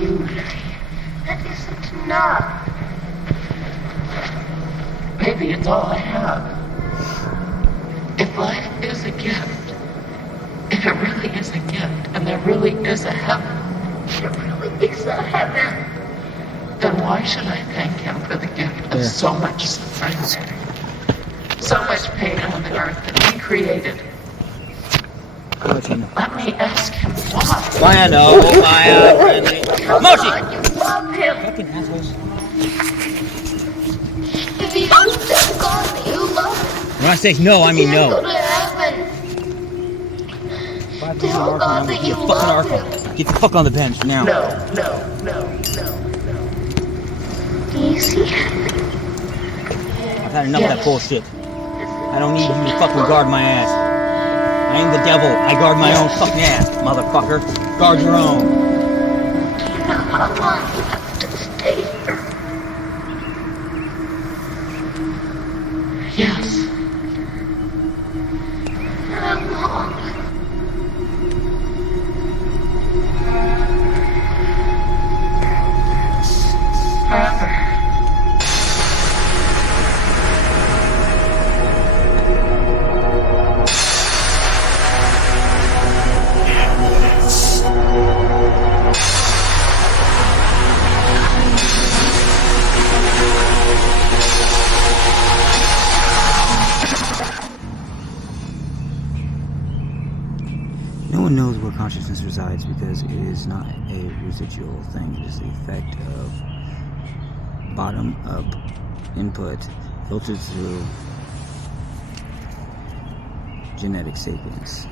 unity. That isn't enough. Maybe it's all I have. If life is a gift, if it really is a gift, and there really is a heaven, there really is a heaven, then why should I thank him for the gift of so much suffering, so much pain on the earth that he created? Let me ask him why. Maya, no, Maya, friendly. Moshi! You love him. Fucking assholes. If you don't tell God that you love him, When I say no, I mean you no. go to heaven. Tell God that you love him. Get the fuck on the bench now. No. Easy. I've had enough of that bullshit. I don't need you to fucking guard my ass. I ain't the devil. I guard my own fucking ass, motherfucker. Guard your own. You know how long you have to stay here? Yes. How long? Forever. No one knows where consciousness resides because it is not a residual thing. It is the effect of bottom-up input filtered through genetic sapiens.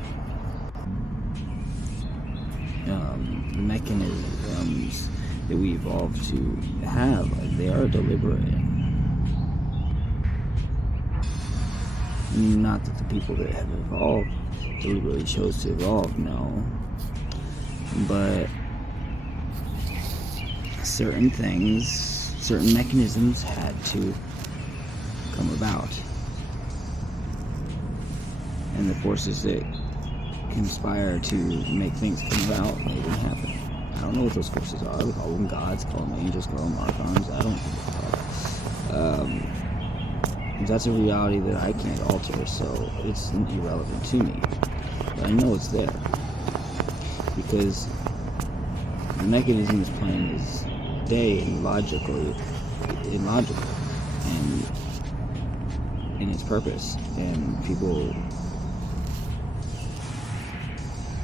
The mechanisms that we evolved to have, they are deliberate. Not that the people that have evolved deliberately chose to evolve, no. But certain things, certain mechanisms had to come about. And the forces that conspire to make things come about made them happen. I don't know what those forces are. We call them gods, call them angels, call them archons. I don't know what they are. That's a reality that I can't alter, so it's irrelevant to me. But I know it's there. Because the mechanism is plain as day and illogical and in its purpose. And people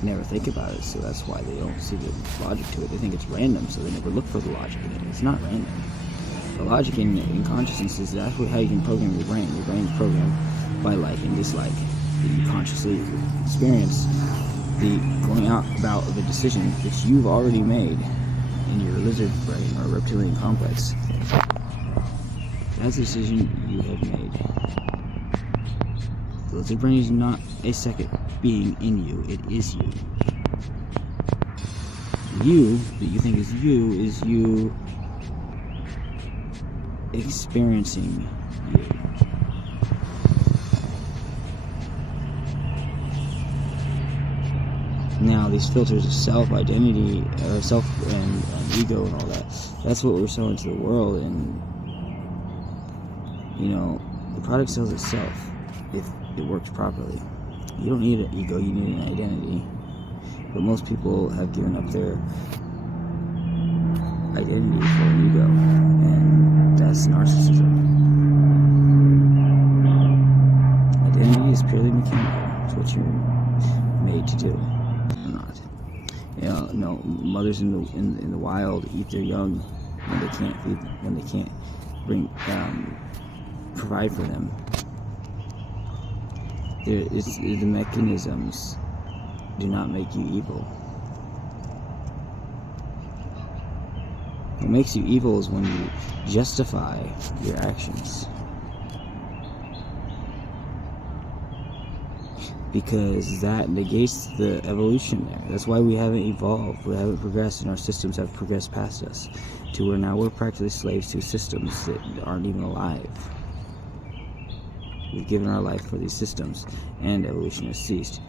never think about it, so that's why they don't see the logic to it. They think it's random, so they never look for the logic in it. It's not random. The logic in consciousness is actually how you can program your brain. Your brain is programmed by like and dislike. You consciously experience the going out about of a decision that you've already made in your lizard brain or reptilian complex. That's a decision you have made. The lizard brain is not a second being in you, it is you. You, that you think is you experiencing you. Now, these filters of self-identity, or self and ego and all that, that's what we're selling to the world, and, you know, the product sells itself if it works properly. You don't need an ego, you need an identity. But most people have given up their identity for an ego, and that's narcissism. Identity is purely mechanical. It's what you're made to do, or not. You know, no, mothers in the wild eat their young when they can't feed them, when they can't provide for them. The mechanisms do not make you evil. What makes you evil is when you justify your actions. Because that negates the evolution there. That's why we haven't evolved, we haven't progressed, and our systems have progressed past us to where now we're practically slaves to systems that aren't even alive. We've given our life for these systems, and evolution has ceased.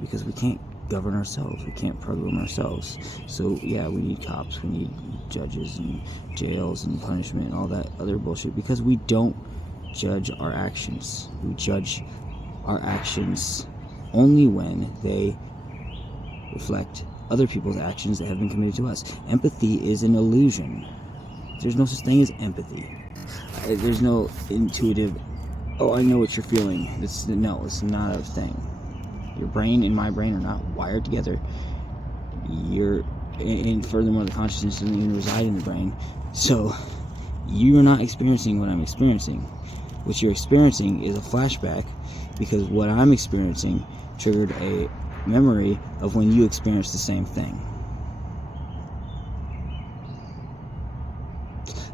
Because we can't govern ourselves. We can't program ourselves. So yeah, we need cops, we need judges and jails and punishment and all that other bullshit, because we don't judge our actions. We judge our actions only when they reflect other people's actions that have been committed to us. Empathy is an illusion. There's no such thing as empathy. There's no intuitive, oh, I know what you're feeling. No, it's not a thing. Your brain and my brain are not wired together. And furthermore, the consciousness doesn't even reside in the brain. So you're not experiencing what I'm experiencing. What you're experiencing is a flashback, because what I'm experiencing triggered a memory of when you experienced the same thing.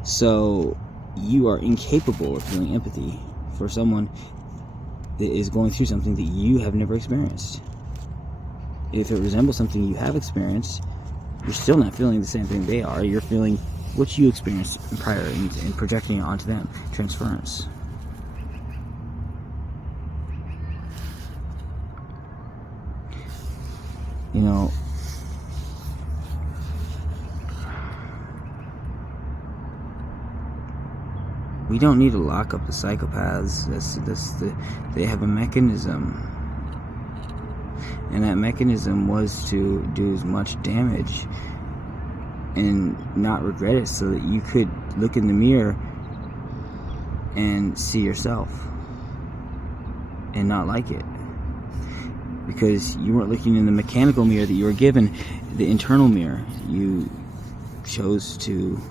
So you are incapable of feeling empathy for someone that is going through something that you have never experienced. If it resembles something you have experienced, you're still not feeling the same thing they are. You're feeling what you experienced prior and projecting it onto them. Transference. You know, we don't need to lock up the psychopaths. They have a mechanism, and that mechanism was to do as much damage and not regret it, so that you could look in the mirror and see yourself and not like it, because you weren't looking in the mechanical mirror that you were given, the internal mirror. You chose to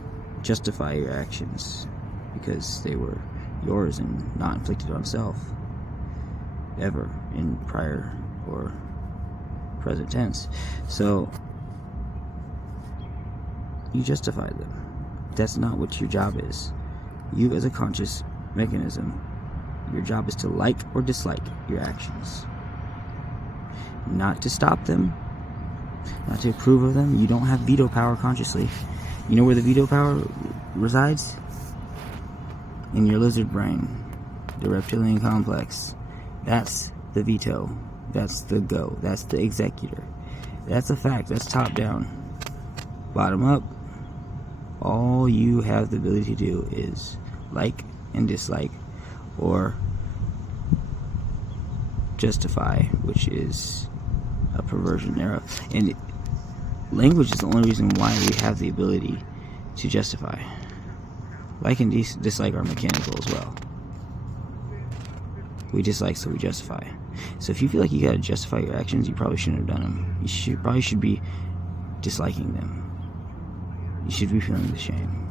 justify your actions because they were yours and not inflicted on self, ever, in prior or present tense. So you justify them. That's not what your job is. You, as a conscious mechanism, your job is to like or dislike your actions, not to stop them, not to approve of them. You don't have veto power consciously. You know where the veto power resides? In your lizard brain, the reptilian complex. That's the veto. That's the go. That's the executor. That's a fact. That's top down. Bottom up, all you have the ability to do is like and dislike, or justify, which is a perversion thereof. And language is the only reason why we have the ability to justify. Like and dislike are mechanical as well. We dislike, so we justify. So if you feel like you gotta justify your actions, you probably shouldn't have done them. You probably should be disliking them. You should be feeling the shame,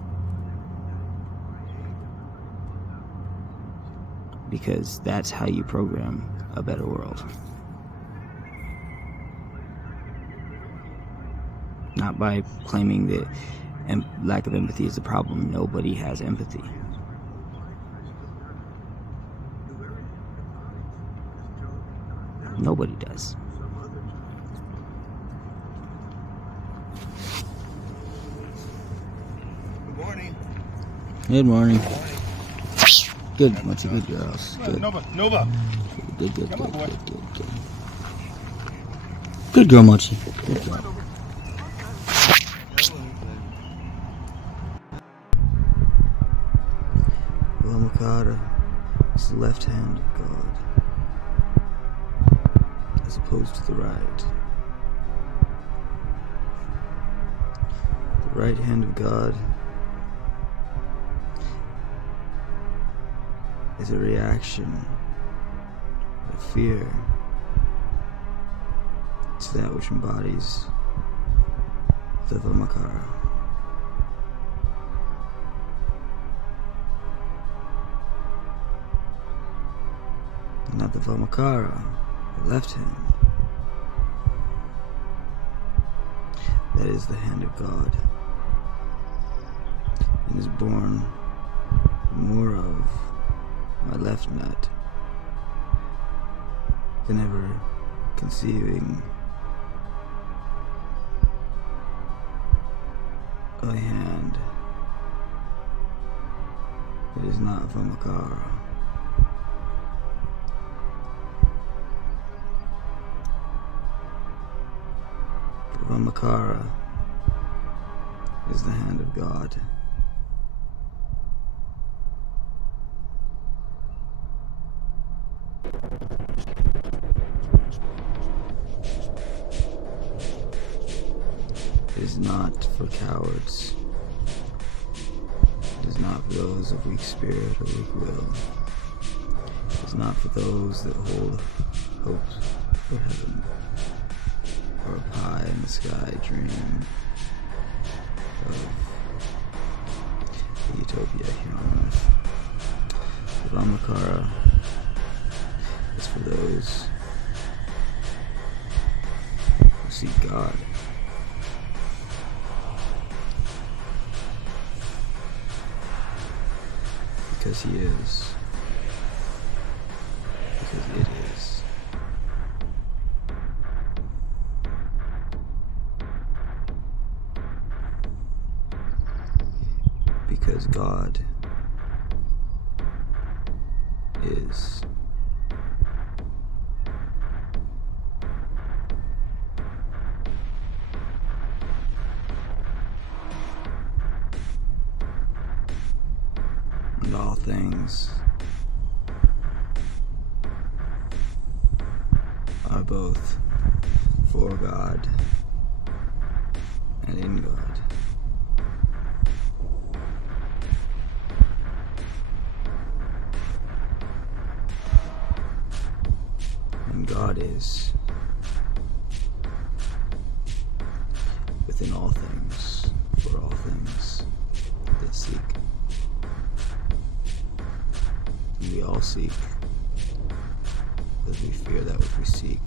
because that's how you program a better world. Not by claiming that lack of empathy is the problem. Nobody has empathy. Nobody does. Good morning. Good morning. Good, much good girls. Good. Nova. Good. Good girl, Mochi. Good girl. Makara is the left hand of God, as opposed to the right. The right hand of God is a reaction of fear to that which embodies the Vamakara. Now the Vamakara, the left hand, that is the hand of God, and is born more of my left nut than ever conceiving a hand that is not Vamakara. Vamakara is the hand of God. It is not for cowards. It is not for those of weak spirit or weak will. It is not for those that hold hopes for heaven, or a pie in the sky dream of the utopia here on earth. The Vamakara is for those who seek God. Because he is. Because it is. Because God is. And all things are both for God and in God. And God is within all things, for all things that seek. And we all seek, because we fear that which we seek.